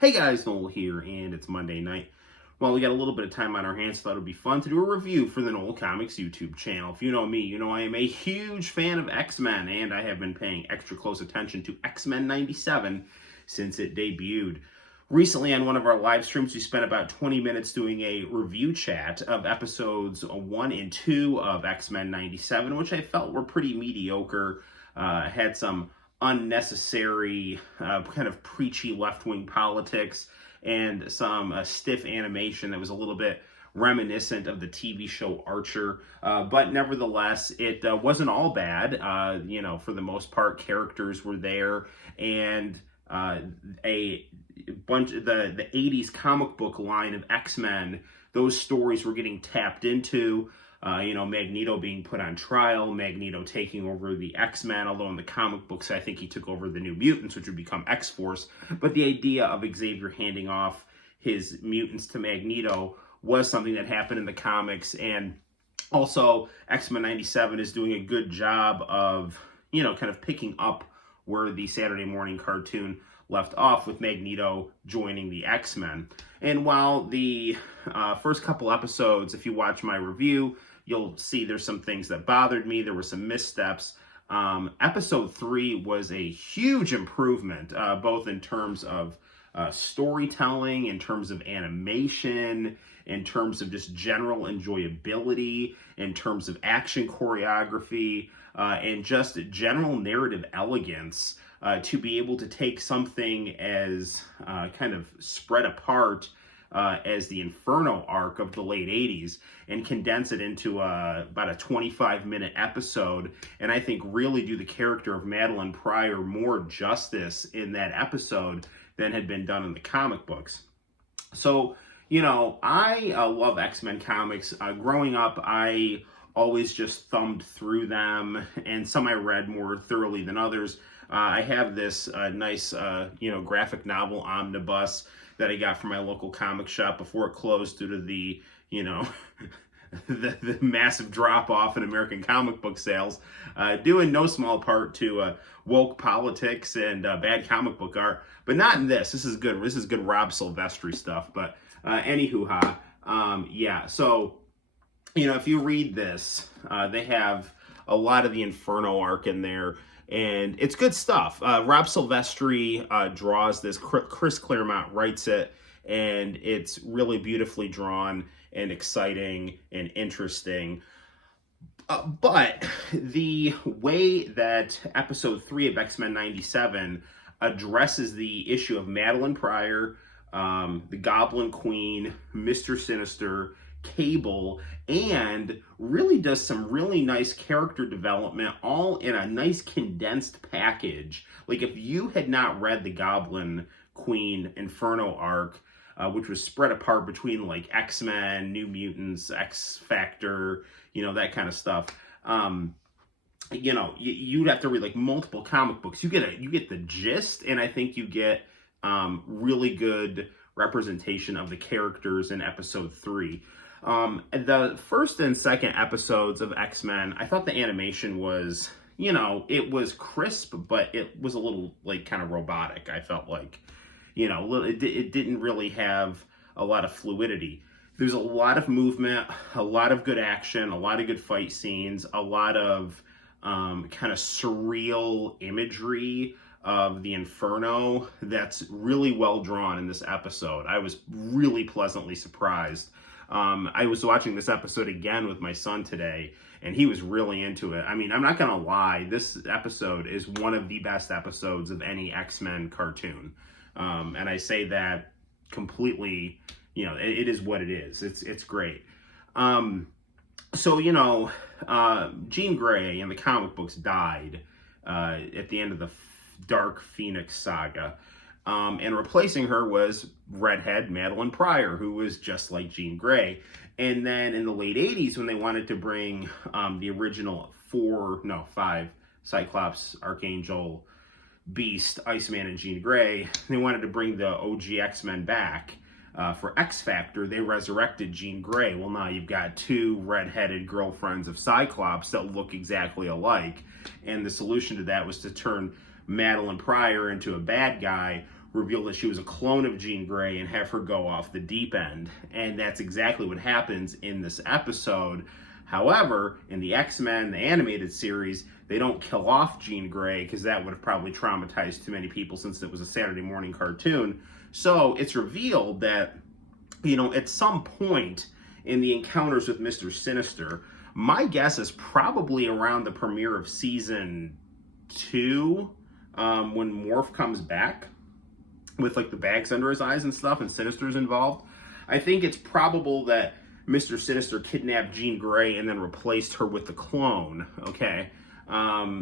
Hey guys, Noel here, and it's Monday night. Well, we got a little bit of time on our hands, so thought it would be fun to do a review for the Noel Comics YouTube channel. If you know me, you know I am a huge fan of X-Men, and I have been paying extra close attention to X-Men 97 since it debuted. Recently, on one of our live streams, we spent about 20 minutes doing a review chat of episodes 1 and 2 of X-Men 97, which I felt were pretty mediocre, had some unnecessary kind of preachy left-wing politics and some stiff animation that was a little bit reminiscent of the TV show Archer, but nevertheless it wasn't all bad. For the most part, characters were there, and a bunch of the 80s comic book line of X-Men, those stories were getting tapped into. Magneto being put on trial, Magneto taking over the X-Men, although in the comic books, I think he took over the New Mutants, which would become X-Force. But the idea of Xavier handing off his mutants to Magneto was something that happened in the comics. And also, X-Men 97 is doing a good job of, kind of picking up where the Saturday morning cartoon left off with Magneto joining the X-Men. And while the first couple episodes, if you watch my review, you'll see there's some things that bothered me. There were some missteps. Episode 3 was a huge improvement, both in terms of storytelling, in terms of animation, in terms of just general enjoyability, in terms of action choreography, and just general narrative elegance. To be able to take something as kind of spread apart as the Inferno arc of the late 80s and condense it into about a 25-minute episode, and I think really do the character of Madelyne Pryor more justice in that episode than had been done in the comic books. So, I love X-Men comics. Growing up, I always just thumbed through them, and some I read more thoroughly than others. I have this nice, graphic novel omnibus that I got from my local comic shop before it closed due to the, the massive drop-off in American comic book sales, due in no small part to woke politics and bad comic book art, but not in this. This is good. This is good Rob Silvestri stuff, but anywho-ha, so, if you read this, they have a lot of the Inferno arc in there, and it's good stuff. Rob Silvestri draws this. Chris Claremont writes it, and it's really beautifully drawn and exciting and interesting. But the way that episode 3 of X-Men 97 addresses the issue of Madelyne Pryor, the Goblin Queen, Mr. Sinister, Cable, and really does some really nice character development all in a nice condensed package. Like, if you had not read the Goblin Queen Inferno arc, which was spread apart between like X-Men, New Mutants, X-Factor, that kind of stuff, you'd have to read like multiple comic books. You get the gist, and I think you get really good representation of the characters in episode 3. The first and second episodes of X-Men, I thought the animation was, it was crisp, but it was a little, like, kind of robotic. I felt like, it didn't really have a lot of fluidity. There's a lot of movement, a lot of good action, a lot of good fight scenes, a lot of kind of surreal imagery of the Inferno that's really well drawn in this episode. I was really pleasantly surprised. I was watching this episode again with my son today, and he was really into it. I mean, I'm not going to lie, this episode is one of the best episodes of any X-Men cartoon. And I say that completely, it is what it is. It's great. Jean Grey in the comic books died at the end of the Dark Phoenix saga. And replacing her was redhead Madelyne Pryor, who was just like Jean Grey. And then in the late 80s, when they wanted to bring the original 5 Cyclops, Archangel, Beast, Iceman, and Jean Grey, they wanted to bring the OG X-Men back. For X-Factor, they resurrected Jean Grey. Well, now you've got 2 redheaded girlfriends of Cyclops that look exactly alike. And the solution to that was to turn Madelyne Pryor into a bad guy reveal that she was a clone of Jean Grey and have her go off the deep end. And that's exactly what happens in this episode. However, in the X-Men, the animated series, they don't kill off Jean Grey because that would have probably traumatized too many people since it was a Saturday morning cartoon. So it's revealed that, at some point in the encounters with Mr. Sinister, my guess is probably around the premiere of season 2, when Morph comes back with like the bags under his eyes and stuff, and Sinister's involved. I think it's probable that Mr. Sinister kidnapped Jean Grey and then replaced her with the clone, okay?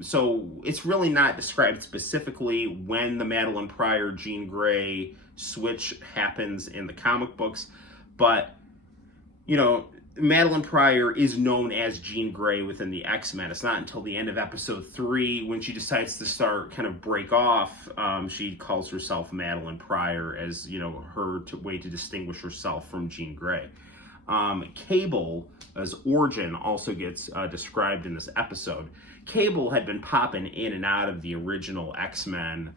So it's really not described specifically when the Madeline Pryor Jean Grey switch happens in the comic books, but Madeline Pryor is known as Jean Grey within the X-Men. It's not until the end of episode 3 when she decides to start kind of break off. She calls herself Madeline Pryor as, her way to distinguish herself from Jean Grey. Cable's origin also gets described in this episode. Cable had been popping in and out of the original X-Men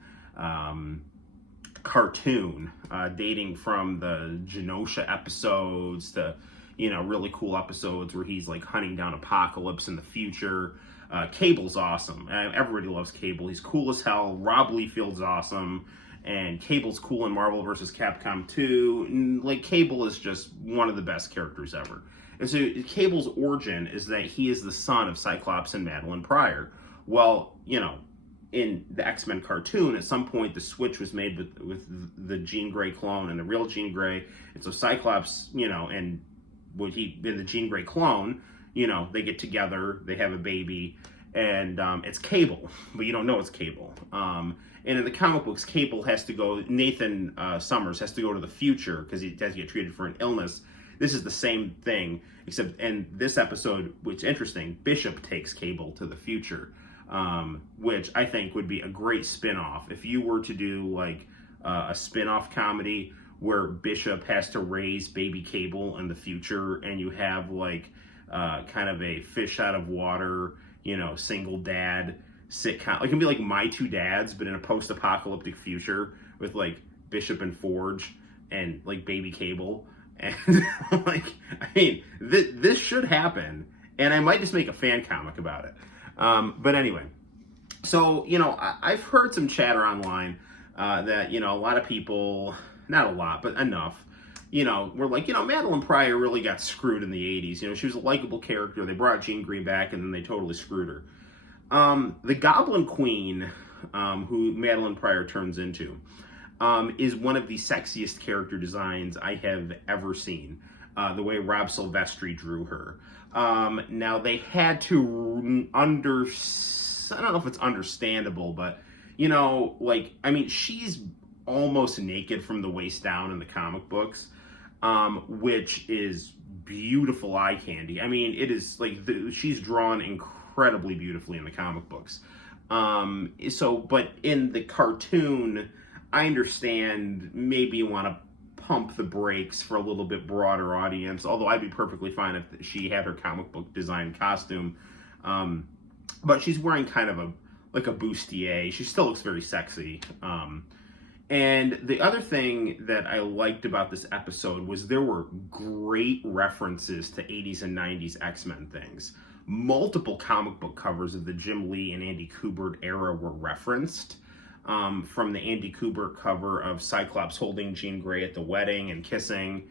cartoon, dating from the Genosha episodes to really cool episodes where he's like hunting down Apocalypse in the future. Cable's awesome. Everybody loves Cable. He's cool as hell. Rob Liefeld's awesome. And Cable's cool in Marvel vs. Capcom 2. And, like, Cable is just one of the best characters ever. And so Cable's origin is that he is the son of Cyclops and Madeline Pryor. Well, in the X-Men cartoon, at some point the switch was made with the Jean Grey clone and the real Jean Grey. And so Cyclops, and in the Jean Grey clone, they get together, they have a baby, and it's Cable, but you don't know it's Cable. And in the comic books, Cable has to go, Nathan Summers has to go to the future because he has to get treated for an illness. This is the same thing, except in this episode, which is interesting, Bishop takes Cable to the future, which I think would be a great spin-off. If you were to do like a spin-off comedy where Bishop has to raise baby Cable in the future, and you have like kind of a fish out of water, single dad sitcom. It can be like My Two Dads, but in a post-apocalyptic future with like Bishop and Forge and like baby Cable. And this should happen, and I might just make a fan comic about it. But anyway, so I've heard some chatter online that a lot of people, not a lot, but enough, were like, Madeline Pryor really got screwed in the 80s. She was a likable character. They brought Jean Grey back, and then they totally screwed her. The Goblin Queen, who Madeline Pryor turns into, is one of the sexiest character designs I have ever seen. The way Rob Silvestri drew her. Now, they had to I don't know if it's understandable, but, she's almost naked from the waist down in the comic books, which is beautiful eye candy. It is, she's drawn incredibly beautifully in the comic books. But in the cartoon, I understand maybe you want to pump the brakes for a little bit broader audience, although I'd be perfectly fine if she had her comic book design costume. But she's wearing kind of a bustier. She still looks very sexy. And the other thing that I liked about this episode was there were great references to 80s and 90s X-Men things. Multiple comic book covers of the Jim Lee and Andy Kubert era were referenced. From the Andy Kubert cover of Cyclops holding Jean Grey at the wedding and kissing,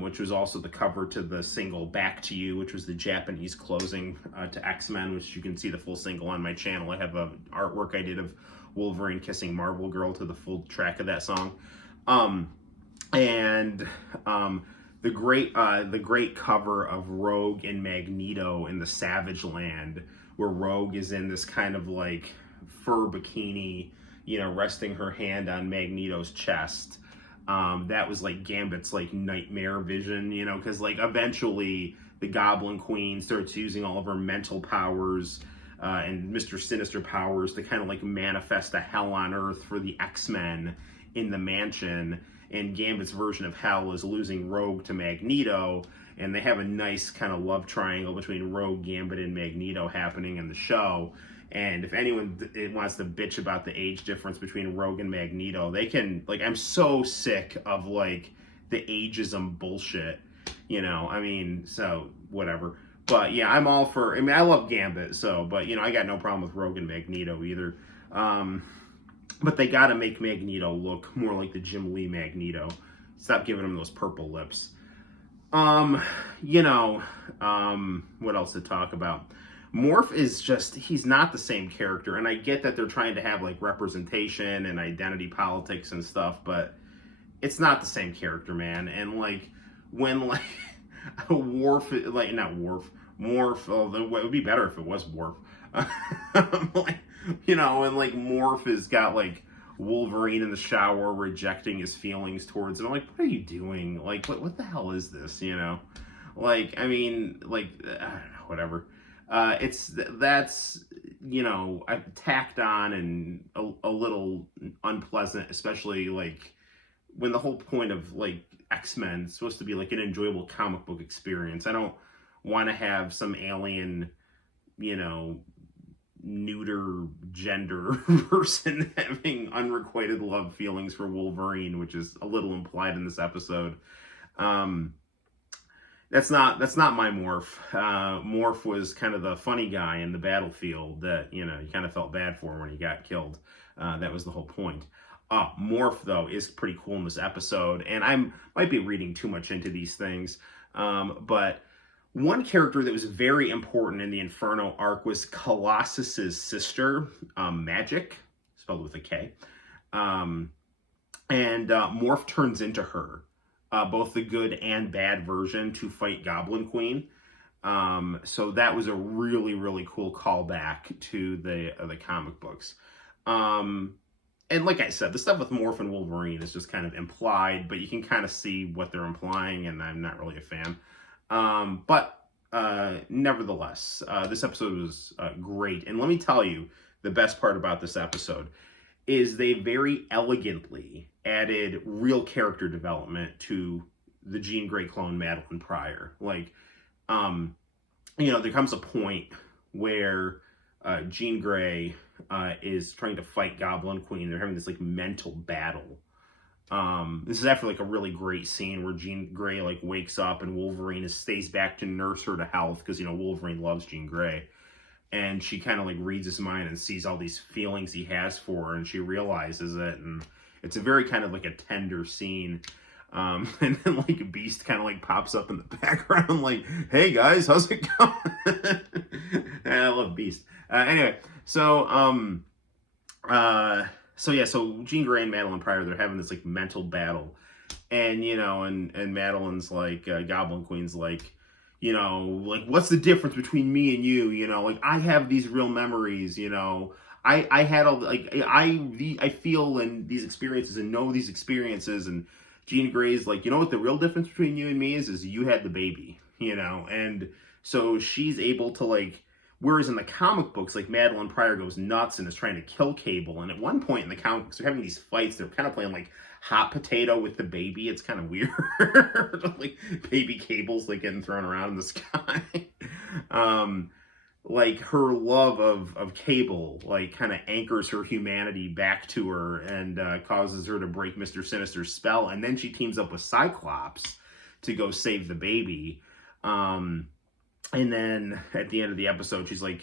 which was also the cover to the single Back to You, which was the Japanese closing to X-Men, which you can see the full single on my channel. I have an artwork I did of Wolverine kissing Marvel Girl to the full track of that song. The great cover of Rogue and Magneto in the Savage Land, where Rogue is in this kind of like fur bikini, resting her hand on Magneto's chest. That was like Gambit's like nightmare vision, because like eventually the Goblin Queen starts using all of her mental powers and Mr. Sinister powers to kind of like manifest a hell on Earth for the X-Men in the mansion. And Gambit's version of hell is losing Rogue to Magneto, and they have a nice kind of love triangle between Rogue, Gambit, and Magneto happening in the show. And if anyone wants to bitch about the age difference between Rogue and Magneto, they can, like, I'm so sick of, like, the ageism bullshit, you know, I mean, so, whatever. But, yeah, I'm all for, I mean, I love Gambit, so, but, you know, I got no problem with Rogue and Magneto either. But they gotta make Magneto look more like the Jim Lee Magneto. Stop giving him those purple lips. You know, what else to talk about? Morph is just, he's not the same character, and I get that they're trying to have, like, representation and identity politics and stuff, but it's not the same character, man. And, like, when, like, Worf, like, not Worf, Morph, oh, it would be better if it was Worf. Like, you know, and, like, Morph has got, like, Wolverine in the shower rejecting his feelings towards him. I'm like, what are you doing? Like, what the hell is this, you know? Like, I mean, like, I don't know, whatever. That's, you know, I've tacked on and a little unpleasant, especially, like, when the whole point of, like, X-Men is supposed to be, like, an enjoyable comic book experience. I don't want to have some alien, you know, neuter gender person having unrequited love feelings for Wolverine, which is a little implied in this episode. That's not my Morph. Morph was kind of the funny guy in the battlefield that, you know, you kind of felt bad for when he got killed. That was the whole point. Morph, though, is pretty cool in this episode, and I might be reading too much into these things, but one character that was very important in the Inferno arc was Colossus's sister, Magik, spelled with a K, and Morph turns into her, both the good and bad version, to fight Goblin Queen. So that was a really, really cool callback to the comic books. And like I said, the stuff with Morph and Wolverine is just kind of implied, but you can kind of see what they're implying, and I'm not really a fan. But nevertheless, this episode was great. And let me tell you, the best part about this episode is they very elegantly added real character development to the Jean Grey clone, Madeline Pryor. Like, you know, there comes a point where Jean Grey is trying to fight Goblin Queen. They're having this, like, mental battle. This is after, like, a really great scene where Jean Grey, like, wakes up and Wolverine stays back to nurse her to health because, you know, Wolverine loves Jean Grey. And she kind of, like, reads his mind and sees all these feelings he has for her, and she realizes it, and it's a very kind of, like, a tender scene. And then, like, Beast kind of, like, pops up in the background, like, hey, guys, how's it going? I love Beast. Anyway, so Jean Grey and Madeline Pryor, they're having this, like, mental battle. And, you know, and Madeline's like, Goblin Queen's like, you know, like, what's the difference between me and you? You know, like, I have these real memories, you know. I had all, like, I feel in these experiences and know these experiences. And Jean Grey's like, you know what the real difference between you and me is you had the baby, you know. And so she's able to, like, whereas in the comic books, like, Madeline Pryor goes nuts and is trying to kill Cable. And at one point in the comic books, they're having these fights. They're kind of playing, like, hot potato with the baby. It's kind of weird. Like, baby Cable's, like, getting thrown around in the sky. Like, her love of Cable, like, kind of anchors her humanity back to her and causes her to break Mr. Sinister's spell. And then she teams up with Cyclops to go save the baby. And then at the end of the episode, she's like,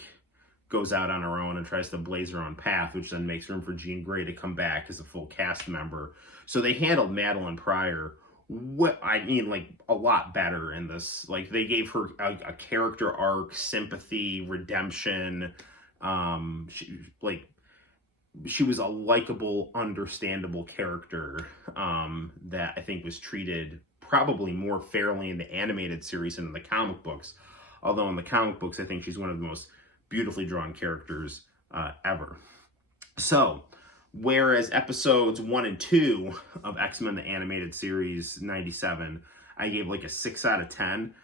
goes out on her own and tries to blaze her own path, which then makes room for Jean Grey to come back as a full cast member. So they handled Madeline Pryor, like, a lot better in this. Like, they gave her a character arc, sympathy, redemption. She was a likable, understandable character that I think was treated probably more fairly in the animated series than in the comic books. Although in the comic books, I think she's one of the most beautifully drawn characters ever. So, whereas episodes 1 and 2 of X-Men the Animated Series 97, I gave, like, a 6 out of 10.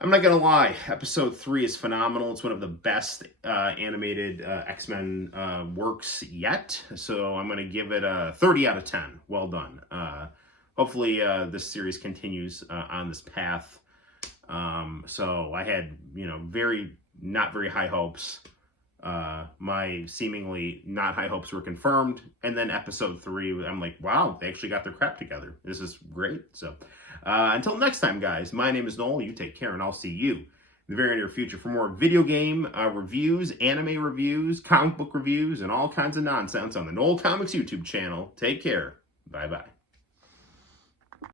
I'm not going to lie, episode 3 is phenomenal. It's one of the best animated X-Men works yet. So I'm going to give it a 30 out of 10. Well done. Hopefully this series continues on this path. So I had, you know, not very high hopes. my seemingly not high hopes were confirmed. And then episode 3, I'm like, wow, they actually got their crap together. This is great. So until next time, guys, my name is Noel. You take care, and I'll see you in the very near future for more video game reviews, anime reviews, comic book reviews, and all kinds of nonsense on the Noel Comics YouTube channel. Take care. Bye-bye.